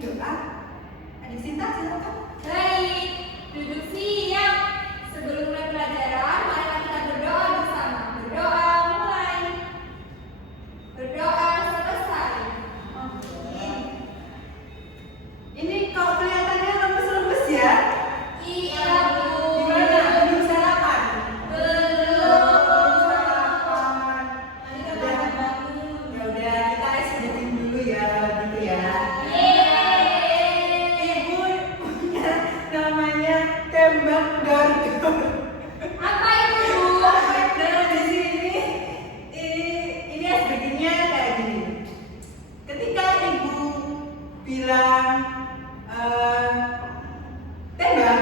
doa. Adik Sinta, silakan. Baik, duduk siap. Sebelum mulai pelajaran, mari kita berdoa bersama. Berdoa mulai. Berdoa selesai. Oke. Ini kalau kelihatannya lemes-lemes ya? Iya, Bu. Gimana? Belum sarapan? Belum. Sarapan. Mari kita bangun. Ya udah, kita istirahatin dulu ya, gitu ya. Yeay. Ibu punya namanya tembak dor. Apa itu, Bu? Nah, di sini ini SBG-nya kayak gini. Ketika ibu bilang tembak,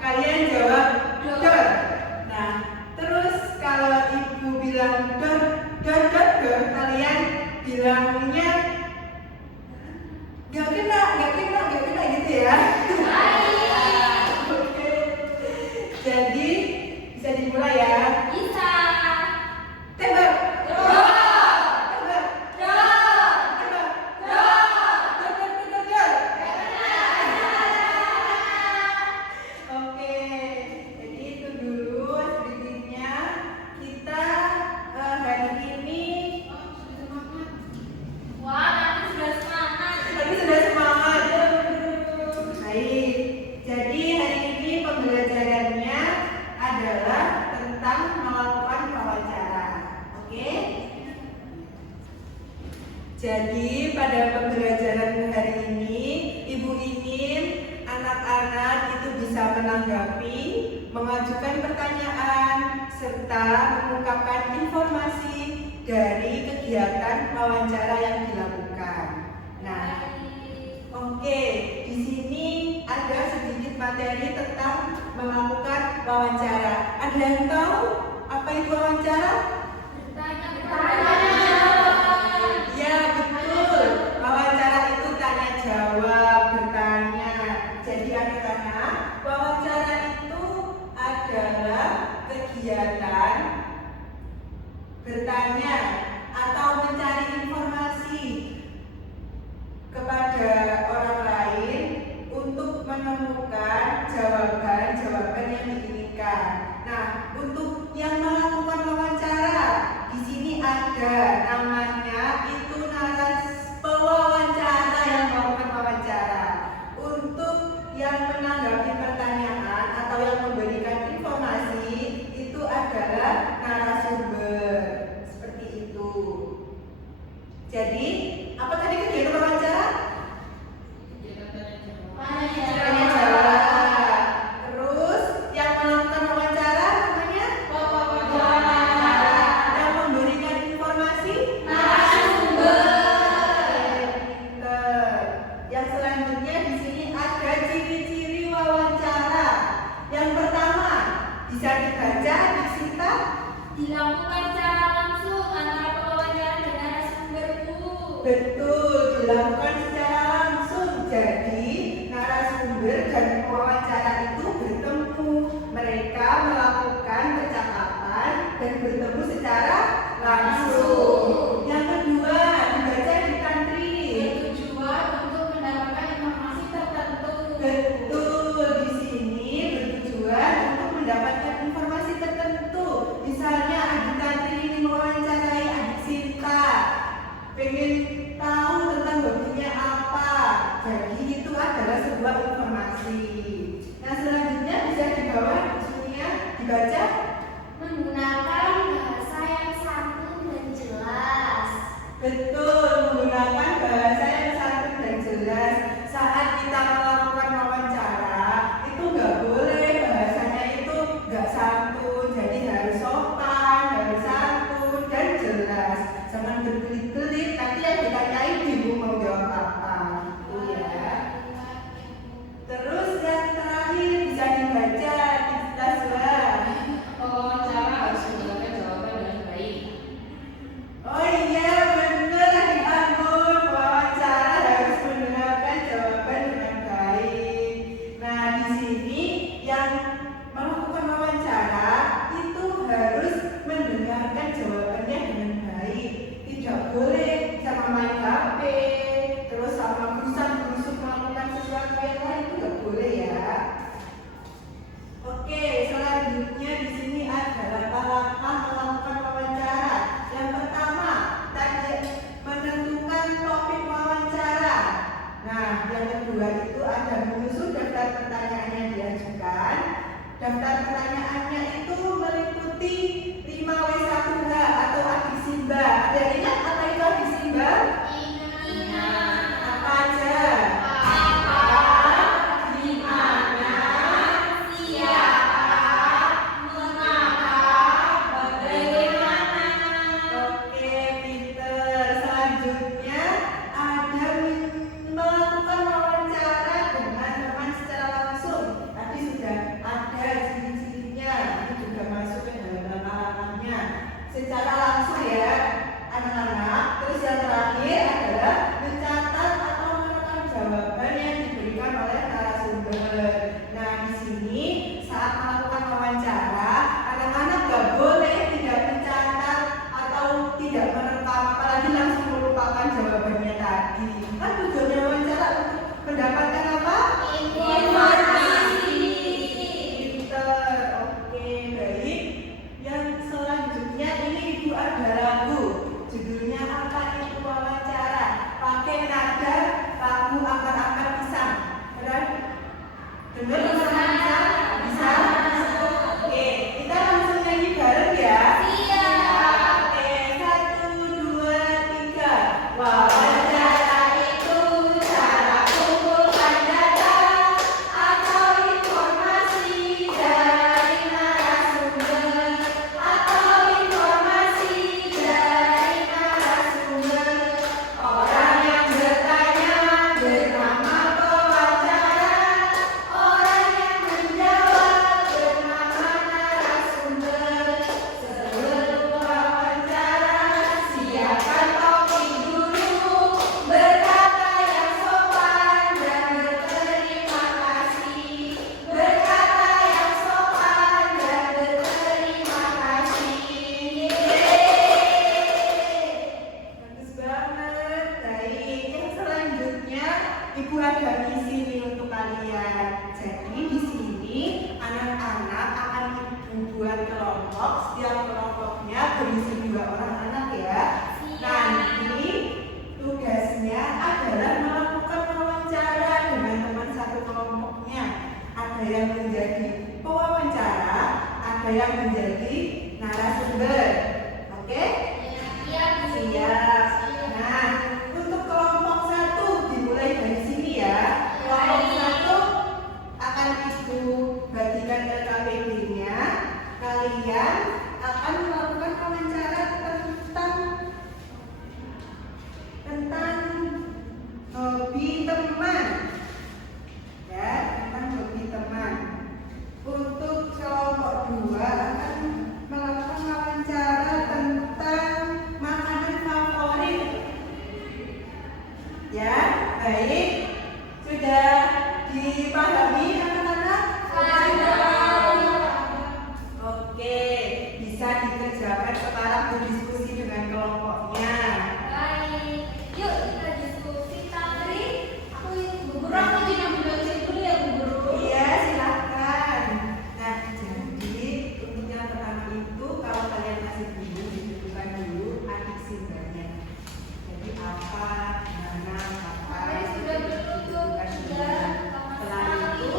kalian jawab dor. Nah, terus kalau ibu bilang dor, kalian bilangnya gak kena gitu ya. Baik. Oke. Jadi bisa dimulai ya. Bisa. Tembak. Dor. Tembak. Dor. Tembak. Dor. Dor. Oke. Jadi itu dulu sedikitnya kita hari ini. Wah, nanti sudah semangat. Tadi sudah semangat. Baik. Jadi hari ini pembelajarannya adalah tentang melakukan wawancara. Oke? Jadi pada pembelajaran hari ini, Ibu ingin anak-anak itu bisa menanggapi, mengajukan pertanyaan, serta mengungkapkan informasi dari kegiatan wawancara yang dilakukan. Nah, oke, di sini ada sedikit materi tentang melakukan wawancara. Ada yang tahu apa itu wawancara? Bertanya. Ya, betul. Wawancara itu tanya jawab, bertanya. Jadi anak-anak, wawancara itu adalah kegiatan bertanya atau mencari informasi kepada orang lain untuk menemukan jawaban-jawaban yang diinginkan. Nah, untuk yang melakukan wawancara, di sini ada namanya itu pewawancara yang melakukan wawancara. Untuk yang menanggapi pertanyaan atau yang memberikan informasi itu adalah narasumber. Seperti itu. Jadi, apa tadi kegiatan wawancara? Tanya jawab. Terus yang melakukan wawancara namanya yang memberikan informasi pinter. Yang selanjutnya di sini ada ciri-ciri wawancara. Yang pertama bisa dibaca di Sinta. Dilakukan secara langsung antara pewawancara dan narasumber, Bu. Betul, dilakukan secara langsung. Jadi narasumber dan pewawancara itu bertemu. Mereka melakukan percakapan dan bertemu secara langsung. Yang kedua dibaca di tantri. Bertujuan untuk mendapatkan informasi tertentu. Betul, di sini bertujuan untuk mendapatkan informasi tertentu. Misalnya adik tantri ini mewawancarai adik Sinta, pengen tahu tentang hobinya apa. Jadi itu adalah sebuah informasi. Nah, selanjutnya bisa di bawah isunya dibaca. Menggunakan bahasa yang santun dan jelas. Betul, menggunakan bahasa yang santun dan jelas. Saat kita melakukan wawancara, itu nggak boleh bahasanya itu nggak santun. Jadi harus sopan, harus santun dan jelas. Jangan berbelit-belit. Nanti yang ditanyain bingung mau jawab apa. Itu ya. Terus yang terakhir bisa dibaca di kelas. kedua itu ada menyusun daftar pertanyaan yang diajukan. Daftar pertanyaannya itu meliputi 5W1H atau adik Simba. Ada yang ingat apa itu adik Simba? Apa aja? Oke, pinter. Selanjutnya ada melakukan wawancara dengan teman secara langsung. Tadi sudah ada ciri-cirinya, ini juga masuk ke dalam halamannya. Secara langsung ya, anak-anak. Terus yang terakhir adalah mencatat atau merekam jawaban yang diberikan oleh narasumber. Nah, di sini saat melakukan wawancara, anak-anak nggak boleh tidak mencatat atau tidak merekam, apalagi langsung melupakan jawabannya tadi. Kan tujuannya wawancara untuk mendapatkan apa? Pinter. Oke, baik. Yang selanjutnya ini Ibu ada lagu. Judulnya apa itu wawancara? Pakai nada lagu akar-akar pisang. Benar? Dengar bisa? Bisa? Oke, kita langsung nyanyi bareng ya. Oke, 1, 2, 3. Wawancara itu cara kumpulkan data atau informasi dari narasumber atau informasi dari narasumber. Orang yang bertanya bernama pewawancara, orang yang menjawab bernama narasumber. Sebelum wawancara, siapkan topik dulu, berkata yang sopan dan berterima kasih. Berkata yang sopan dan berterima kasih. Bagus banget. Baik, yang selanjutnya Ibu ada misi nih untuk kalian. Jadi di sini anak-anak akan Ibu buat kelompok. Setiap kelompoknya berisi 2 orang anak ya. Nanti tugasnya adalah melakukan wawancara dengan teman satu kelompoknya. Ada yang menjadi pewawancara, ada yang menjadi narasumber. Oke? Siap. Nah, untuk kelompok 1 dimulai dari sini ya. Kelompok 1 akan Ibu bagikan LKPD-nya. Kalian akan melakukan wawancara tentang hobi teman. Ya, tentang hobi teman. Untuk kelompok 2 akan melakukan wawancara tentang makanan favorit. Ya, baik. Sudah dipahami anak-anak? Oke, bisa dikerjakan sekarang berdiskusi dengan kelompoknya. Yuk kita diskusi. Tantri, aku bubur aku jadi ambil dari dulu ya bubur. Iya, silakan. Nah, jadi untuk yang pertama itu kalau kalian masih bingung ditentukan dulu adik simbanya. Jadi apa, mana, apa. Sudah betul. Ditentukan dulu. Setelah itu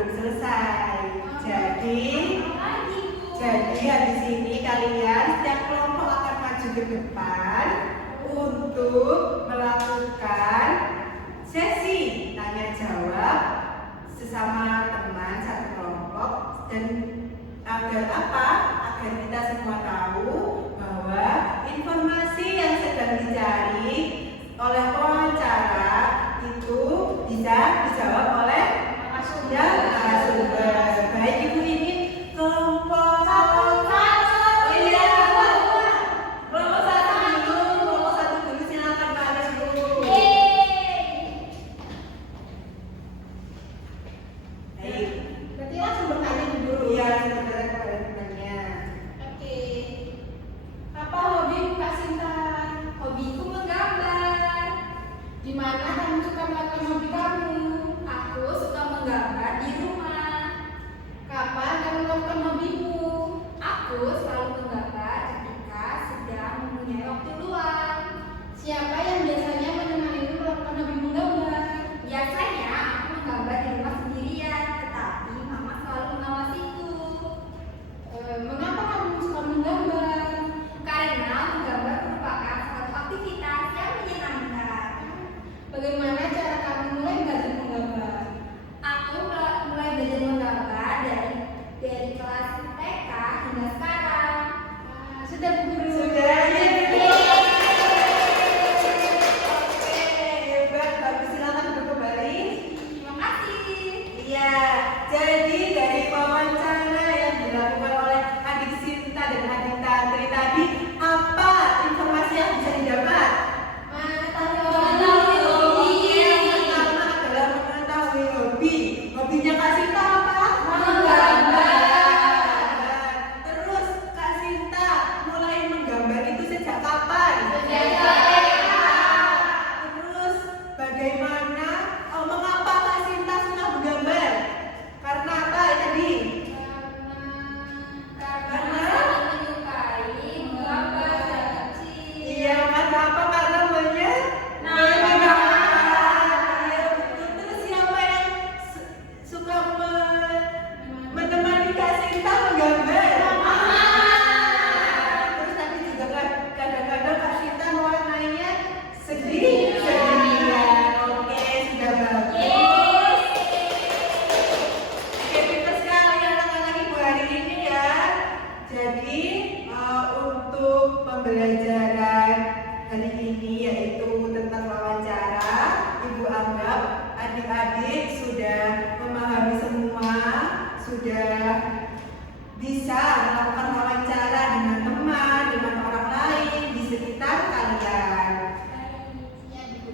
belum selesai. Jadi Lagi, Bu. habis ini kalian setiap kelompok akan maju ke depan untuk melakukan sesi tanya jawab sesama teman satu kelompok, dan agar apa? Agar kita semua tahu bahwa informasi yang sedang dicari oleh pewawancara itu bisa dijawab oleh narasumber. Baik, Ibu, ini kelompok iya, kelompok satu dulu silakan Pak Aris, Bu. Baik. Berarti langsung bertanya dulu. Iya, sebentar kepada temannya. Oke. Apa hobi Kak Sinta? Hobiku menggambar. Di mana kamu suka melakukan hobi kamu? Aku suka menggambar di rumah. Kapan kamu melakukan hobimu? Aku selalu menggambar ketika sedang mempunyai waktu luang. Siapa yang biasanya menemanimu melakukan hobi menggambar? Biasanya aku menggambar di rumah sendirian, tetapi mama selalu mengawasiku. Mengapa kamu suka menggambar? Karena menggambar merupakan suatu aktivitas yang menyenangkan. Bagaimana cara kamu mulai belajar menggambar? Aku mulai belajar menggambar dari kelas TK hingga sekarang. Sudah, Bu Guru. Sudah, ya. Oke, hebat. Bagus, silakan duduk kembali. Terima kasih. Iya, jadi dari wawancara yang dilakukan oleh adik Sinta dan adik Tantri tadi, apa informasi yang bisa didapat? Mengetahui hobi. Yang pertama adalah mengetahui hobi. Hobinya Kak Sinta apa? Menggambar. Terus Kak Sinta mulai menggambar itu sejak kapan? Terus bagaimana? Mengapa Kak Sinta suka menggambar? Karena apa tadi? Karena saya menyukai menggambar sejak kecil. Iya, karena apa? Karena banyak. Nah. Iya, betul. Terus siapa yang suka menemani Kak Sinta menggambar? Terus tadi juga kadang-kadang Kak Sinta mewarnainya sendirian. Oke, sudah bagus. Oke, pintar sekali anak-anak Ibu hari ini ya. Jadi untuk pembelajaran hari ini yaitu tentang wawancara, Ibu anggap adik-adik sudah memahami semua, sudah bisa melakukan wawancara dengan teman, dengan orang lain di sekitar kalian.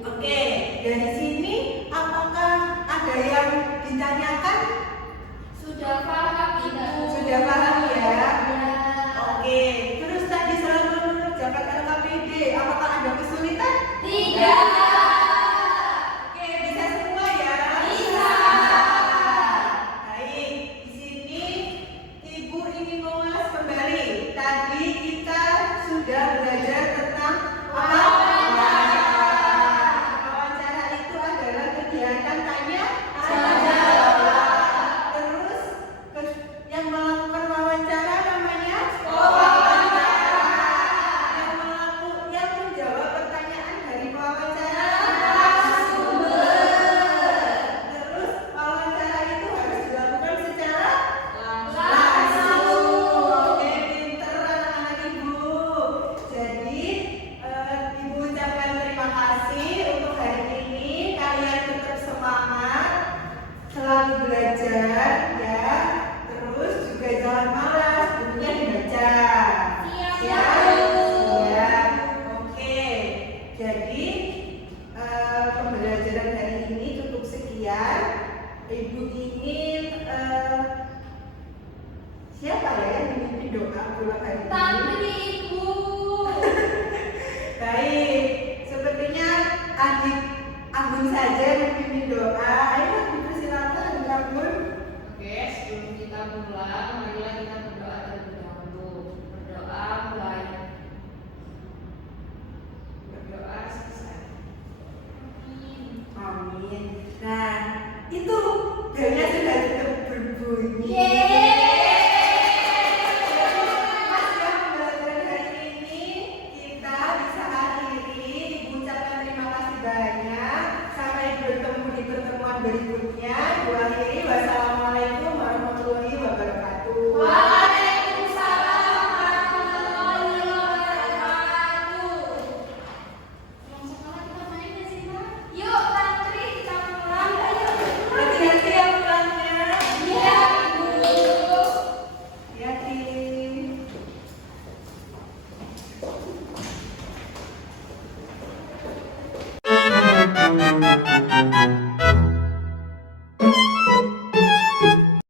Oke, dari sini apakah ada yang ditanyakan? Sudah paham, Ibu. Sudah paham ya? Ya. Oke, terus tadi selama mengerjakan LKPD, apakah ada kesulitan? Tidak. Oke, bisa semua ya? Bisa. Baik, di sini Ibu ingin mengulas kembali. Tadi kita sudah belajar tentang apa? Wawancara itu adalah kegiatan tanya jawab. Terus yang melakukan wawancara namanya yang menjawab pertanyaan dari wawancara Terus wawancara itu harus dilakukan secara langsung. Oke, pinter anak-anak Ibu. Jadi Ibu ucapkan terima kasih untuk hari ini. Kalian tetap semangat, selalu belajar ya. Terus juga jangan malas, bukunya dibaca. Siap. Siap. Oke. Jadi pembelajaran hari ini cukup sekian. Ibu ingin siapa ya yang memimpin doa pulang hari ini? Tantri, Ibu. Baik, sepertinya adik Anggun saja yang memimpin doa. Ayo dipersilakan Adik Anggun. Oke, sebelum kita pulang, marilah kita berdoa terlebih dahulu. Berdoa mulai. Berdoa selesai. Amin. Nah, itu doanya sudah cukup Sampai bertemu di pertemuan berikutnya. Gua akhiri. Wassalamualaikum